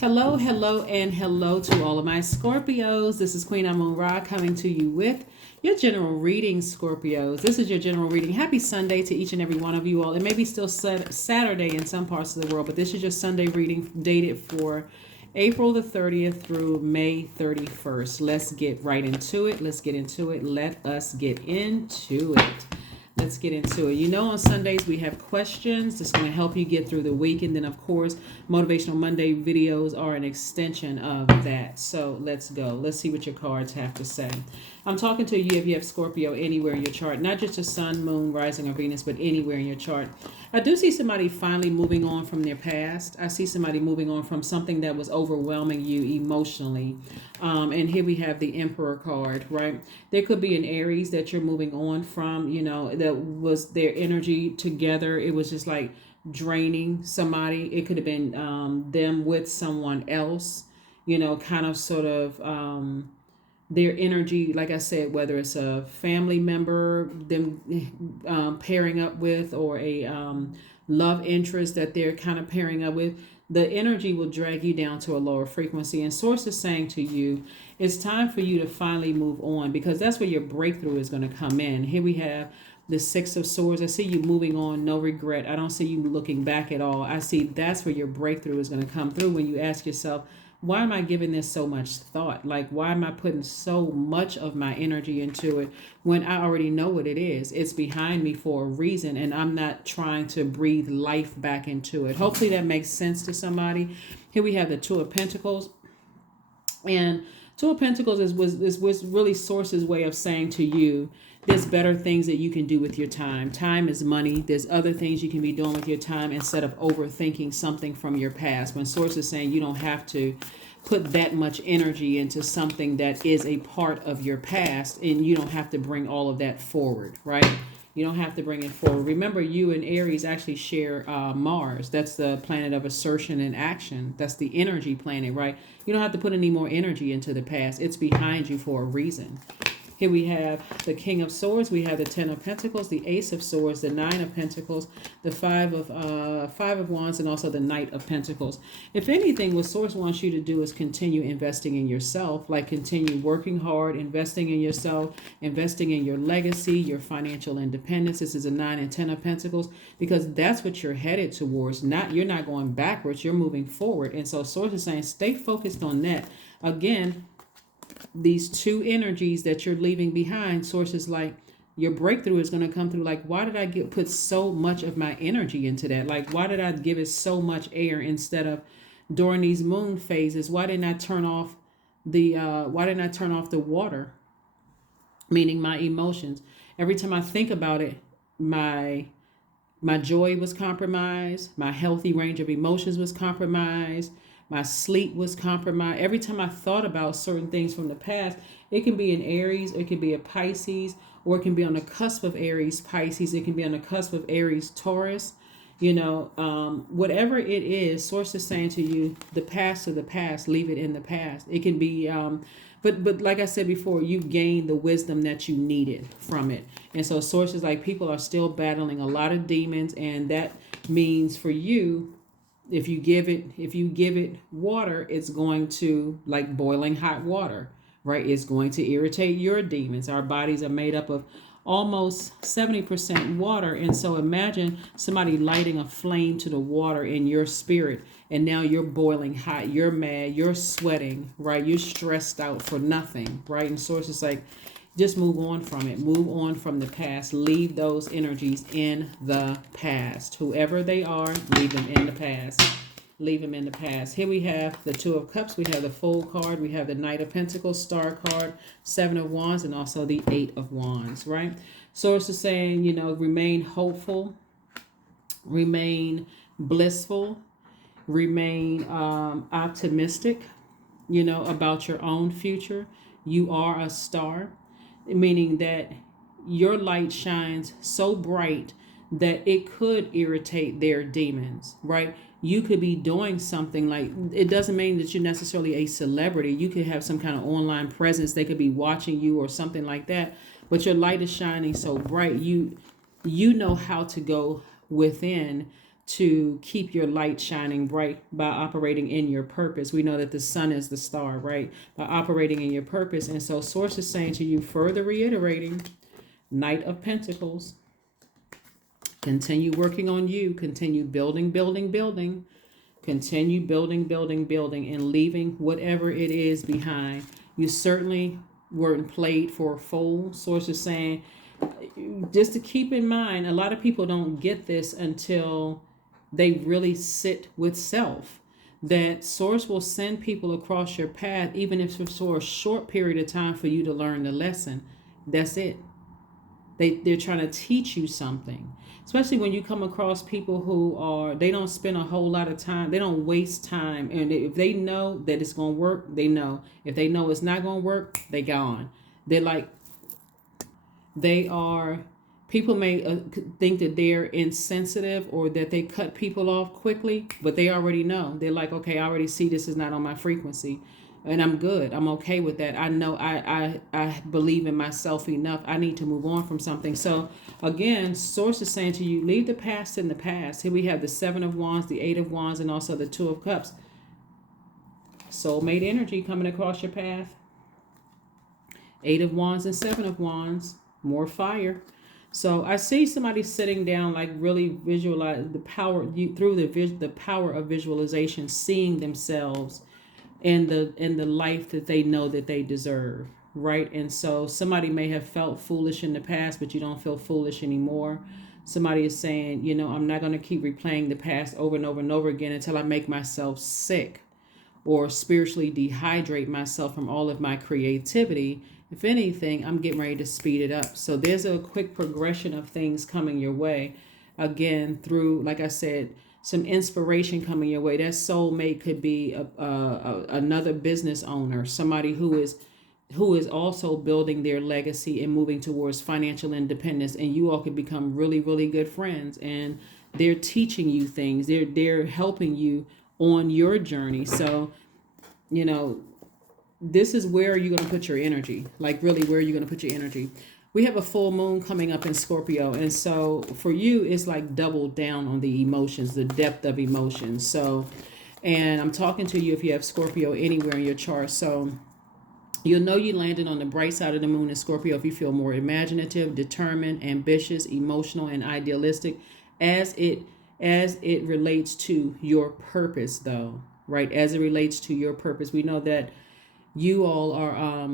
Hello, hello, and hello to all of my Scorpios. This is Queen Amun Ra coming to you with your general reading, Scorpios. This is your general reading. Happy Sunday to each and every one of you all. It may be still Saturday in some parts of the world, but this is your Sunday reading dated for April the 30th through May 31st. Let's get right into it. Let's get into it. Let us get into it. Let's get into it. You know, on Sundays we have questions that's going to help you get through the week. And then, of course, Motivational Monday videos are an extension of that. So let's go. Let's see what your cards have to say. I'm talking to you if you have Scorpio anywhere in your chart, not just your sun, moon, rising, or Venus, but anywhere in your chart. I do see somebody finally moving on from their past. I see somebody moving on from something that was overwhelming you emotionally. And here we have the Emperor card, right? There could be an Aries that you're moving on from, you know, that was their energy together. It was just like draining somebody. It could have been them with someone else, you know, kind of sort of their energy, like I said, whether it's a family member, them pairing up with, or a love interest that they're kind of pairing up with, the energy will drag you down to a lower frequency. And Source is saying to you, it's time for you to finally move on, because that's where your breakthrough is going to come in. Here we have the Six of Swords. I see you moving on, no regret. I don't see you looking back at all. I see that's where your breakthrough is going to come through when you ask yourself, why am I giving this so much thought? Like, why am I putting so much of my energy into it when I already know what it is? It's behind me for a reason, and I'm not trying to breathe life back into it. Hopefully that makes sense to somebody. Here we have the Two of Pentacles. And Two of Pentacles was really Source's way of saying to you, there's better things that you can do with your time. Time is money. There's other things you can be doing with your time instead of overthinking something from your past. When Source is saying you don't have to put that much energy into something that is a part of your past, and you don't have to bring all of that forward, right? You don't have to bring it forward. Remember, you and Aries actually share Mars. That's the planet of assertion and action. That's the energy planet, right? You don't have to put any more energy into the past. It's behind you for a reason. Here we have the King of Swords. We have the Ten of Pentacles, the Ace of Swords, the Nine of Pentacles, the Five of Wands, and also the Knight of Pentacles. If anything, what Source wants you to do is continue investing in yourself, like continue working hard, investing in yourself, investing in your legacy, your financial independence. This is a 9 and 10 of Pentacles, because that's what you're headed towards. You're not going backwards, you're moving forward. And so Source is saying, stay focused on that. Again, these two energies that you're leaving behind, Sources like your breakthrough is going to come through. Like, why did I put so much of my energy into that? Like, why did I give it so much air instead of during these moon phases? Why didn't I turn off the water? Meaning my emotions. Every time I think about it, my joy was compromised. My healthy range of emotions was compromised. My sleep was compromised. Every time I thought about certain things from the past, it can be an Aries, it can be a Pisces, or it can be on the cusp of Aries, Pisces. It can be on the cusp of Aries, Taurus. You know, whatever it is, Source is saying to you, the past to the past, leave it in the past. It can be, but like I said before, you gained the wisdom that you needed from it. And so Source is like, people are still battling a lot of demons, and that means for you, if you give it water, it's going to, like boiling hot water, right? It's going to irritate your demons. Our bodies are made up of almost 70% water. And so imagine somebody lighting a flame to the water in your spirit, and now you're boiling hot, you're mad, you're sweating, right? You're stressed out for nothing, right? And Source is like, just move on from it. Move on from the past. Leave those energies in the past. Whoever they are, leave them in the past. Leave them in the past. Here we have the Two of Cups. We have the Fool card. We have the Knight of Pentacles, Star card, Seven of Wands, and also the Eight of Wands, right? Source is saying, you know, remain hopeful, remain blissful, remain optimistic, you know, about your own future. You are a star, meaning that your light shines so bright that it could irritate their demons, right? You could be doing something, like, it doesn't mean that you're necessarily a celebrity. You could have some kind of online presence. They could be watching you or something like that, but your light is shining so bright. You know how to go within to keep your light shining bright by operating in your purpose. We know that the sun is the star, right? By operating in your purpose. And so Source is saying to you, further reiterating, Knight of Pentacles, continue working on you, continue building, building, building, continue building, building, building, and leaving whatever it is behind. You certainly weren't played for a fool. Source is saying, just to keep in mind, a lot of people don't get this until they really sit with self. That Source will send people across your path, even if it's for a short period of time, for you to learn the lesson. That's it. They're trying to teach you something, especially when you come across people who they don't spend a whole lot of time. They don't waste time. And if they know that it's going to work, they know. If they know it's not going to work, they gone. They're like, people may think that they're insensitive or that they cut people off quickly, but they already know. They're like, okay, I already see this is not on my frequency. And I'm good. I'm okay with that. I know I believe in myself enough. I need to move on from something. So again, Source is saying to you, leave the past in the past. Here we have the 7 of Wands, the 8 of Wands, and also the 2 of Cups. Soulmate energy coming across your path. 8 of Wands and 7 of Wands. More fire. So I see somebody sitting down, like really visualize the power through the power of visualization, seeing themselves in the life that they know that they deserve, right? And so somebody may have felt foolish in the past, but you don't feel foolish anymore. Somebody is saying, I'm not going to keep replaying the past over and over and over again until I make myself sick or spiritually dehydrate myself from all of my creativity. If anything, I'm getting ready to speed it up. So there's a quick progression of things coming your way. Again, through, like I said, some inspiration coming your way. That soulmate could be another business owner, somebody who is also building their legacy and moving towards financial independence. And you all could become really, really good friends. And they're teaching you things. They're helping you on your journey. So, this is where you're going to put your energy. Like really, where you're going to put your energy. We have a full moon coming up in Scorpio. And so for you, it's like double down on the emotions, the depth of emotions. So, and I'm talking to you if you have Scorpio anywhere in your chart. So you'll know you landed on the bright side of the moon in Scorpio if you feel more imaginative, determined, ambitious, emotional, and idealistic as it relates to your purpose, though, right? As it relates to your purpose. We know that you all are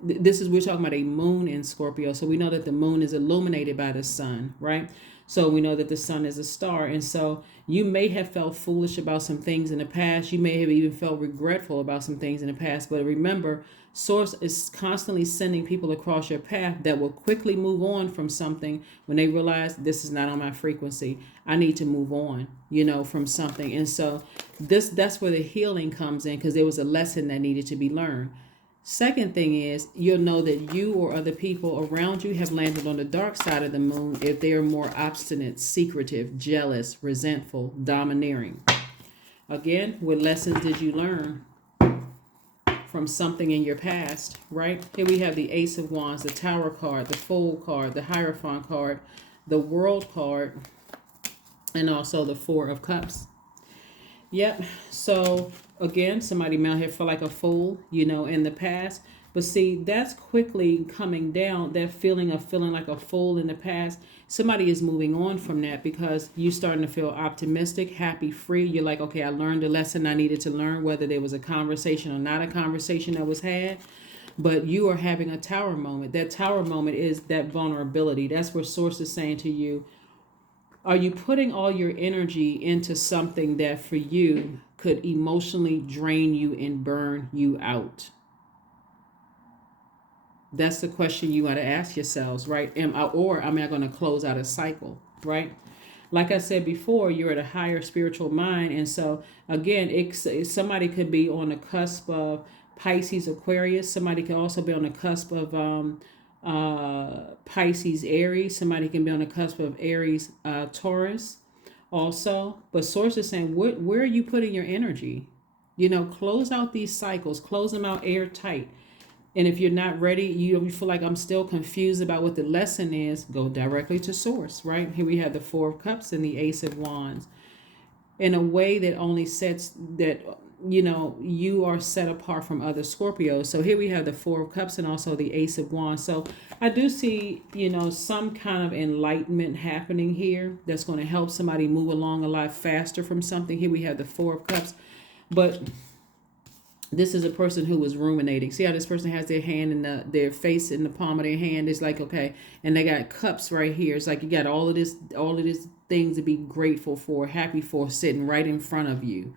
we're talking about a moon in Scorpio. So we know that the moon is illuminated by the sun, right? So we know that the sun is a star. And so you may have felt foolish about some things in the past. You may have even felt regretful about some things in the past. But remember, Source is constantly sending people across your path that will quickly move on from something when they realize this is not on my frequency. I need to move on, from something. And so that's where the healing comes in, because there was a lesson that needed to be learned. Second thing is, you'll know that you or other people around you have landed on the dark side of the moon if they are more obstinate, secretive, jealous, resentful, domineering. Again, what lessons did you learn from something in your past, right? Here we have the Ace of Wands, the Tower card, the Fool card, the Hierophant card, the World card, and also the Four of Cups. Yep. So again, somebody may have felt like a fool, in the past. But see, that's quickly coming down. That feeling of feeling like a fool in the past. Somebody is moving on from that because you're starting to feel optimistic, happy, free. You're like, okay, I learned the lesson I needed to learn, whether there was a conversation or not a conversation that was had. But you are having a tower moment. That tower moment is that vulnerability. That's where Source is saying to you, are you putting all your energy into something that for you could emotionally drain you and burn you out? That's the question you got to ask yourselves, right? Am I going to close out a cycle, right? Like I said before, you're at a higher spiritual mind. And so, again, somebody could be on the cusp of Pisces, Aquarius. Somebody could also be on the cusp of Pisces, Aries. Somebody can be on the cusp of Aries, Taurus also. But Source is saying, where are you putting your energy? Close out these cycles, close them out airtight. And if you're not ready, you feel like I'm still confused about what the lesson is, go directly to Source, right? Here we have the Four of Cups and the Ace of Wands. in a way that only sets that you are set apart from other Scorpios. So here we have the Four of Cups and also the Ace of Wands. So I do see, some kind of enlightenment happening here that's going to help somebody move along a lot faster from something. Here we have the Four of Cups, but this is a person who was ruminating. See how this person has their hand in their face in the palm of their hand? It's like, okay, and they got cups right here. It's like you got all of this things to be grateful for, happy for, sitting right in front of you.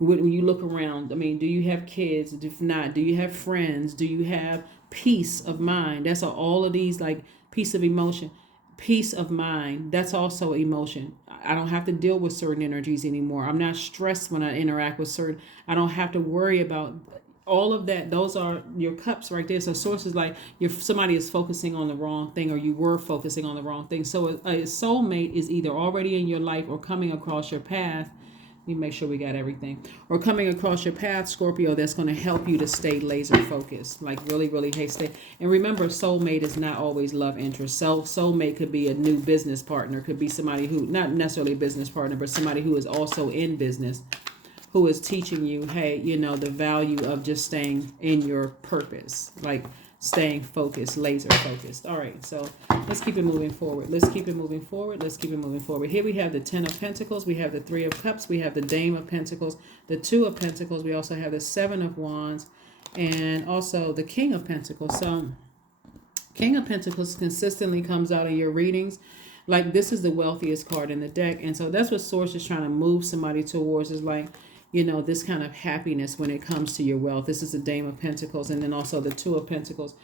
When you look around, I mean, do you have kids? If not, do you have friends? Do you have peace of mind? That's all of these, like peace of emotion, peace of mind. That's also emotion. I don't have to deal with certain energies anymore. I'm not stressed when I interact with certain. I don't have to worry about all of that. Those are your cups right there. So sources like somebody is focusing on the wrong thing, or you were focusing on the wrong thing. So a soulmate is either already in your life or coming across your path. Let me make sure we got everything. Or coming across your path, Scorpio, that's going to help you to stay laser focused. Like really, really, hey, stay. And remember, soulmate is not always love interest. Soulmate could be a new business partner. Could be somebody who, not necessarily a business partner, but somebody who is also in business, who is teaching you, hey, the value of just staying in your purpose. Like staying focused, laser focused. All right, so let's keep it moving forward. Let's keep it moving forward. Let's keep it moving forward. Here we have the Ten of Pentacles. We have the Three of Cups. We have the Dame of Pentacles, the Two of Pentacles. We also have the Seven of Wands and also the King of Pentacles. So King of Pentacles consistently comes out in your readings. Like this is the wealthiest card in the deck. And so that's what Source is trying to move somebody towards, is like, this kind of happiness when it comes to your wealth. This is the Dame of Pentacles, and then also the Two of Pentacles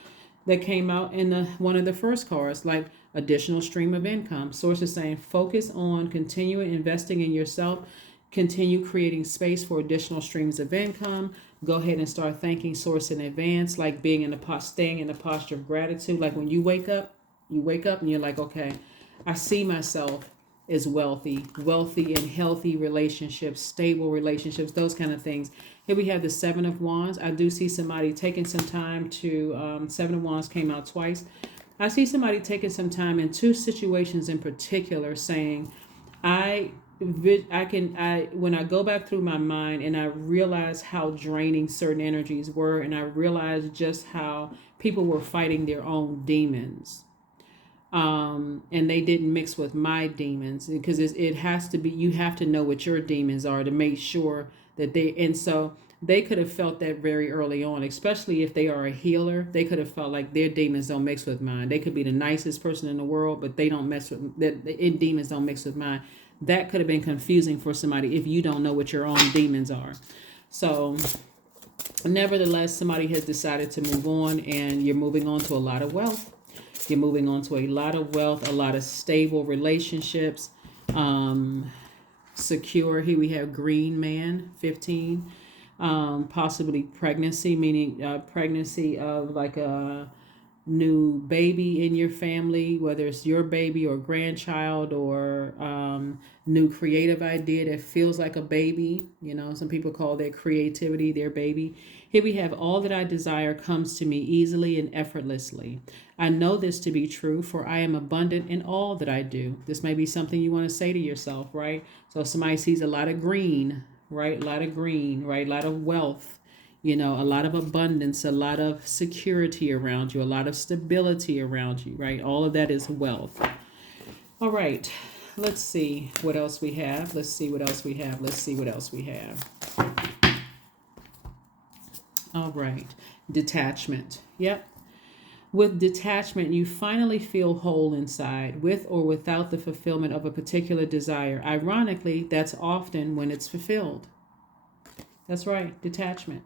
that came out in one of the first cards, like additional stream of income. Source is saying focus on continuing investing in yourself, continue creating space for additional streams of income. Go ahead and start thanking Source in advance, like staying in the posture of gratitude. Like when you wake up and you're like, okay, I see myself is wealthy and healthy relationships, stable relationships, those kind of things. Here we have the Seven of Wands. I do see somebody taking some time to, Seven of Wands came out twice. I see somebody taking some time in two situations in particular saying, when I go back through my mind and I realize how draining certain energies were, and I realize just how people were fighting their own demons. And they didn't mix with my demons, because it has to be, you have to know what your demons are to make sure that and so they could have felt that very early on, especially if they are a healer. They could have felt like their demons don't mix with mine. They could be the nicest person in the world, but they don't mess with that. Demons don't mix with mine. That could have been confusing for somebody if you don't know what your own demons are. So nevertheless, somebody has decided to move on, and you're moving on to a lot of wealth. You're moving on to a lot of wealth, a lot of stable relationships, secure. Here we have Green Man, 15, possibly pregnancy, meaning pregnancy of like a new baby in your family, whether it's your baby or grandchild, or new creative idea that feels like a baby. Some people call their creativity their baby. Here we have all that I desire comes to me easily and effortlessly. I know this to be true, for I am abundant in all that I do. This may be something you want to say to yourself, right? So if somebody sees a lot of green, right? A lot of green, right? A lot of wealth, a lot of abundance, a lot of security around you, a lot of stability around you, right? All of that is wealth. All right. Let's see what else we have. Let's see what else we have. Let's see what else we have. All right. Detachment. Yep. With detachment, you finally feel whole inside, with or without the fulfillment of a particular desire. Ironically, that's often when it's fulfilled. That's right. Detachment.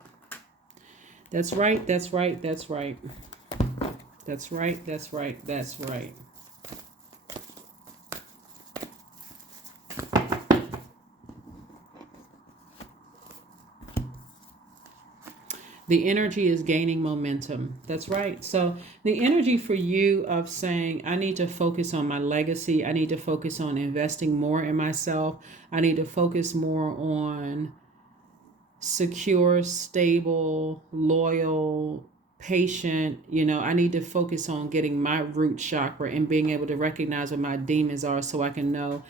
That's right. That's right. That's right. That's right. That's right. That's right. The energy is gaining momentum. That's right. So the energy for you of saying, I need to focus on my legacy. I need to focus on investing more in myself. I need to focus more on secure, stable, loyal, patient. I need to focus on getting my root chakra and being able to recognize what my demons are, so I can know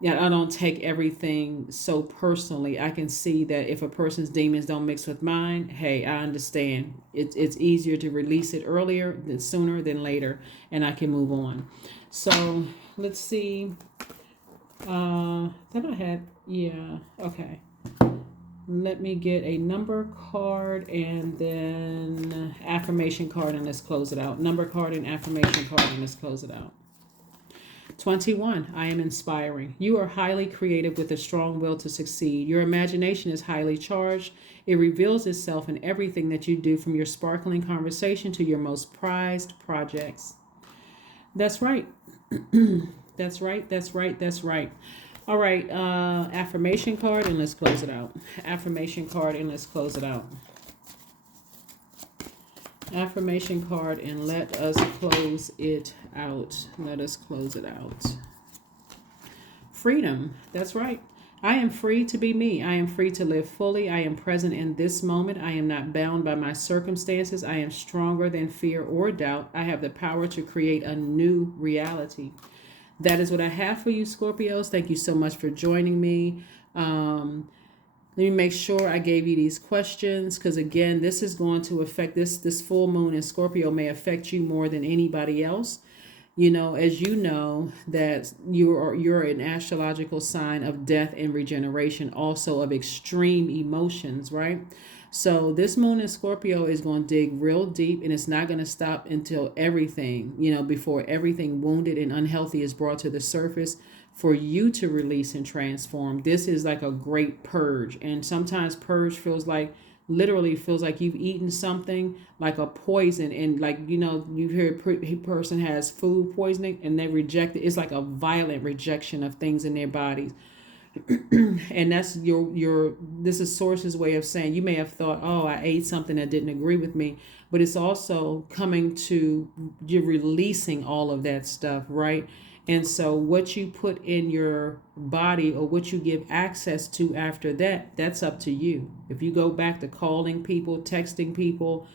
Yeah, I don't take everything so personally. I can see that if a person's demons don't mix with mine, hey, I understand. It's easier to release it earlier than sooner than later, and I can move on. So let's see. Then I had, yeah, okay. Let me get a number card and then affirmation card, and let's close it out. Number card and affirmation card, and let's close it out. 21. I am inspiring. You are highly creative with a strong will to succeed. Your imagination is highly charged. It reveals itself in everything that you do, from your sparkling conversation to your most prized projects. That's right. That's right. That's right. That's right. All right. Affirmation card, and let's close it out. Affirmation card, and let's close it out. Affirmation card, and let us close it out. Let us close it out. Freedom. That's right. I am free to be me. I am free to live fully. I am present in this moment. I am not bound by my circumstances. I am stronger than fear or doubt. I have the power to create a new reality. That is what I have for you, Scorpios. Thank you so much for joining me. Let me make sure I gave you these questions, because again, this is going to affect this full moon in Scorpio may affect you more than anybody else. You know, as you know, that you're an astrological sign of death and regeneration, also of extreme emotions, right? So this moon in Scorpio is going to dig real deep, and it's not going to stop until everything, before everything wounded and unhealthy is brought to the surface for you to release and transform. This is like a great purge. And sometimes purge literally feels like you've eaten something like a poison, and like, you hear a person has food poisoning and they reject it. It's like a violent rejection of things in their bodies. And that's this is Source's way of saying, you may have thought, oh, I ate something that didn't agree with me, but it's also coming to, you're releasing all of that stuff, right? And so what you put in your body, or what you give access to after that, that's up to you. If you go back to calling people, texting people,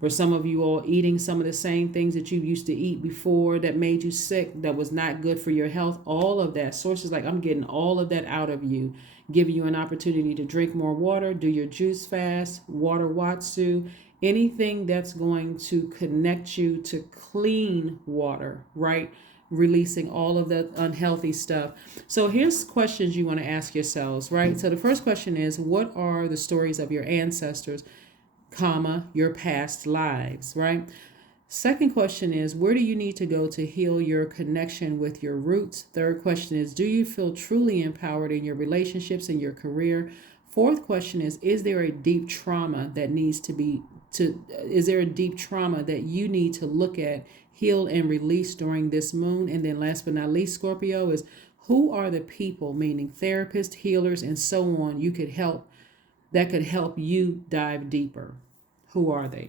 for some of you all eating some of the same things that you used to eat before that made you sick, that was not good for your health, all of that. Source is like, I'm getting all of that out of you, giving you an opportunity to drink more water, do your juice fast, water Watsu, anything that's going to connect you to clean water, right? Releasing all of the unhealthy stuff. So here's questions you want to ask yourselves, right? So the first question is, what are the stories of your ancestors, your past lives, right? Second question is, where do you need to go to heal your connection with your roots? Third question is, do you feel truly empowered in your relationships and your career? Fourth question is there a deep trauma that is there a deep trauma that you need to look at, heal, and release during this moon? And then last but not least, Scorpio, is who are the people, meaning therapists, healers, and so on, that could help you dive deeper? Who are they?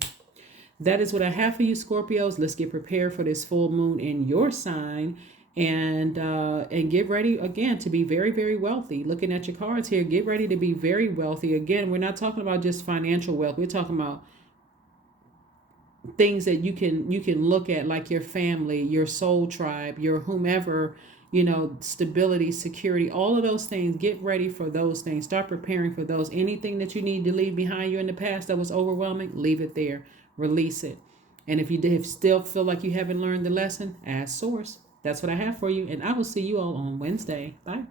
That is what I have for you, Scorpios. Let's get prepared for this full moon in your sign, and get ready again to be very, very wealthy. Looking at your cards here, get ready to be very wealthy. Again, we're not talking about just financial wealth. We're talking about things that you can look at, like your family, your soul tribe, your whomever, stability, security, all of those things. Get ready for those things. Start preparing for those. Anything that you need to leave behind you in the past that was overwhelming, leave it there. Release it. And if you still feel like you haven't learned the lesson, ask Source. That's what I have for you. And I will see you all on Wednesday. Bye.